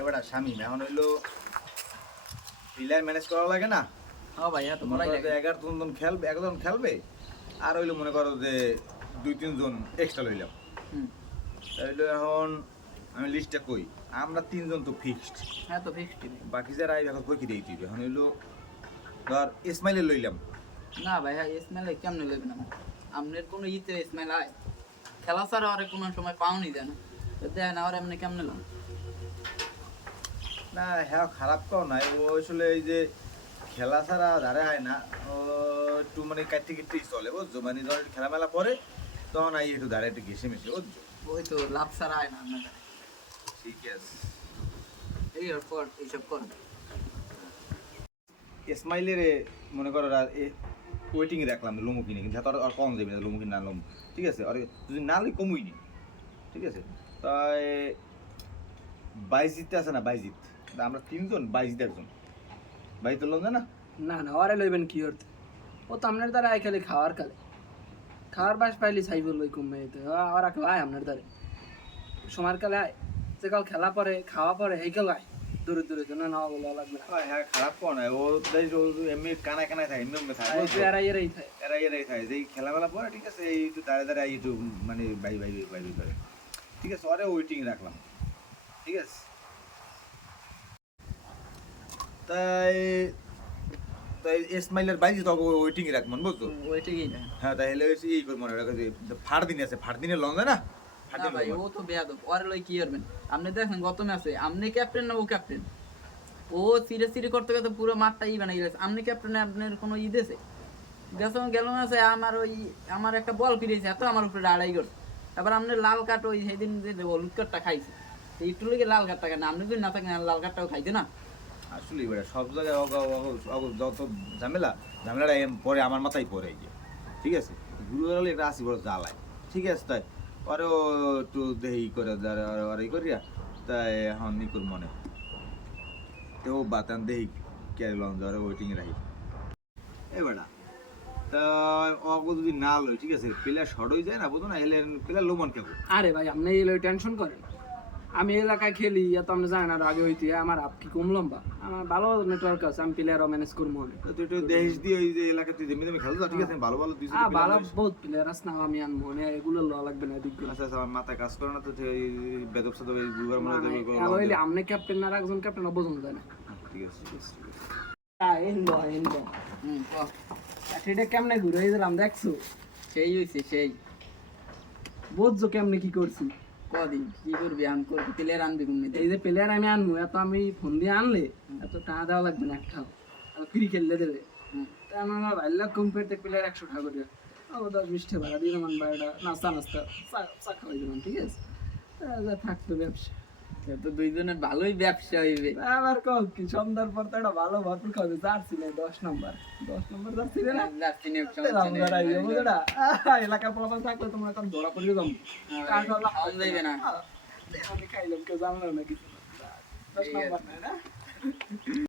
এবার স্বামী এখন হইল প্লেয়ার ম্যানেজ করা লাগে না। হ্যাঁ ভাইয়া তো করাই করো লাগে। যে এগারো জন খেলবে একজন খেলবে আর হইল মনে করো যে দুই তিনজন এক্সট্রা লইলাম। তাইলে এখন আমি লিস্টটা কই? আমরা তিনজন তো ফিক্সড হ্যাঁ তো ফিক্সড বাকি যারা আইবে এখন কই কি দিই তুই এখন হইল ধর ইসমাইলের লইলাম। না ভাইয়া ইসমাইল কেমনে লইবে না আপনার কোনো ইতে ইসমাইল আয়। খেলা ছাড়া আর কোনো সময় পাওনি যায় না দেয় না আর এমনি কেমনে লোন? না হ্যাঁ খারাপ কাও নাই। ও আসলে এই যে খেলা ছাড়া ধারে হয় না ও একটু মানে কাটতে কেটেই চলে বুঝছ মানে ধর খেলা মেলা পরে তখন আই একটু ধারে একটু ঘেসে মেশে বুঝছ ওই তো লাভ ছাড়া আয় না ঠিক আছে। এই পর এইসব কর ইসমাইলের মনে করো ওয়েটিং রাখলাম লুমু কিনে কিন্তু তোর আর কম যাবে না লুমু কিনে আনলাম ঠিক আছে আর যদি না লই কমই নি। ঠিক আছে তাই বাইজিত আছে না বাইজিত? আমরা তিনজন বাইজিত একজন বাইজিত লম না? না না ওরে লইবেন কি করতে ও তো আপনার দ্বারা আয় খালি খাওয়ার কালে। খাওয়ার বাস পাইলি সাইবল লই কমবে তো ওরা কেউ আয় আপনার দ্বারে। সময়ের কালে আয় যে কাল খেলা পরে খাওয়া পরে এই কাল আয়। দূরে দূরে জন্য না বলা লাগবে না। হ্যাঁ হ্যাঁ খারাপ কোন ও তাই এমনি কানা কানা থাকে এমনি এমনি থাকে আর এরাই এরাই থাকে। এরা এরাই থাকে। যে এই খেলামেলা পরে ঠিক আছে এই একটু দাঁড়ে দাঁড়ায় একটু মানে বাই বাই বাই বাই করে ঠিক আছে ওরে ওয়েটিং রাখলাম। ঠিক আছে। তাই তাই ইসমাইলের বাইজি তো ওয়েটিং রাখবেন বুঝছ? ওইটাই না। হ্যাঁ তাহলে এই করব না ওটা যে ফাড় দিন আছে ফাড় দিনে লঙ্গা না না ভাই ও তো বেয়াদব ওর লই কি করবেন? আপনি দেখেন গত ম্যাচে আপনি ক্যাপ্টেন না ও ক্যাপ্টেন ও সিরে সিরে করতে করতে পুরো মাঠটা ই বানাই গেছে আপনি ক্যাপ্টেন আপনার কোনো ই দেছে গেছে গেল ম্যাচে আমার ওই আমার একটা বল ফিরেছে এত আমার উপরে আড়াই করছে তারপর আপনি লাল কার্ড ওই সেদিন যে হলুদ কার্ডটা খাইছে লেগে লাল কার্ডটা কেন আপনি যদি না থাকেন লাল কার্ডটাও খাইতে না? আসলে এবারে সব জায়গায় যত ঝামেলা, ঝামেলাটা পরে আমার মাথায় পড়ে এই যে ঠিক আছে? গুরু হলে একটা আসি বড় জ্বালায় ঠিক আছে, তাই? পরেও একটু দেহি করে আর এই করিয়া, তাই এখন নিকুর মনে তো বাতান দেহি কে লন ধরে ওয়েটিং রাখি এবারে তা অগ যদি না লই ঠিক আছে? প্লেয়ার শর্ট যায় না, বুঝো না এলে প্লেয়ার লোমন কেবল। আরে ভাই, আপনি এই লই টেনশন করেন আমি এলাকায় খেলি এত আপনি জানেন আর আগে হইতে আমার আপ কি কম লম্বা। আমার ভালো নেটওয়ার্ক আছে আমি প্লেয়ারও ম্যানেজ করব তুই একটু দেশ দিয়ে ওই যে এলাকাতে জমি জমি খেলতো ঠিক আছে? ভালো ভালো দুই হ্যাঁ ভালো বহুত প্লেয়ার আছে না আমি আনব মানে এগুলো ল লাগবে না দিকগুলো আচ্ছা আচ্ছা আমার মাথায় কাজ করে না তো এই বেদক সাথে ওই দুবার মনে হয় হইলে আপনি ক্যাপ্টেন আর একজন ক্যাপ্টেন বোঝানো যায় না। ঠিক আছে। ঠিক আছে। হ্যাঁ এনবো এনবো হুম। সেটা কেমনে ঘুরে দেখছ? সেই হয়েছে সেই। বুঝছ কেমনে কি করছি? কদিন? কি করবি? আন করবি প্লেয়ার আনবি তুমি এই যে প্লেয়ার আমি আনব এত আমি ফোন দিয়ে আনলে এত টাকা দেওয়া লাগবে না একটাও ফ্রি খেললে দেবে। তা আমার ভাই লাখ কম্পিউটার প্লেয়ার একশো টাকা করে। ও দশ বিশ টাকা ভাড়া দিয়ে আমার বাড়িটা নাস্তা নাস্তা চা- চা খাওয়াই দিলাম ঠিক আছে? থাকতো ব্যবসা। তো দুইজনে ভালোই ব্যবসা হইবে। আবার কও কি সন্ধ্যার পর তো একটা ভালো ভরপুর খাবে জার্সি নেই দশ নম্বর। দশ নম্বর জার্সি না। নেই। এলাকার পোলাপান থাকলে তোমরা এখন ধরা পড়ে যাব খাওয়ান যাইবে না। খাইলাম কেউ জানলো না কিছু। দশ নম্বর না?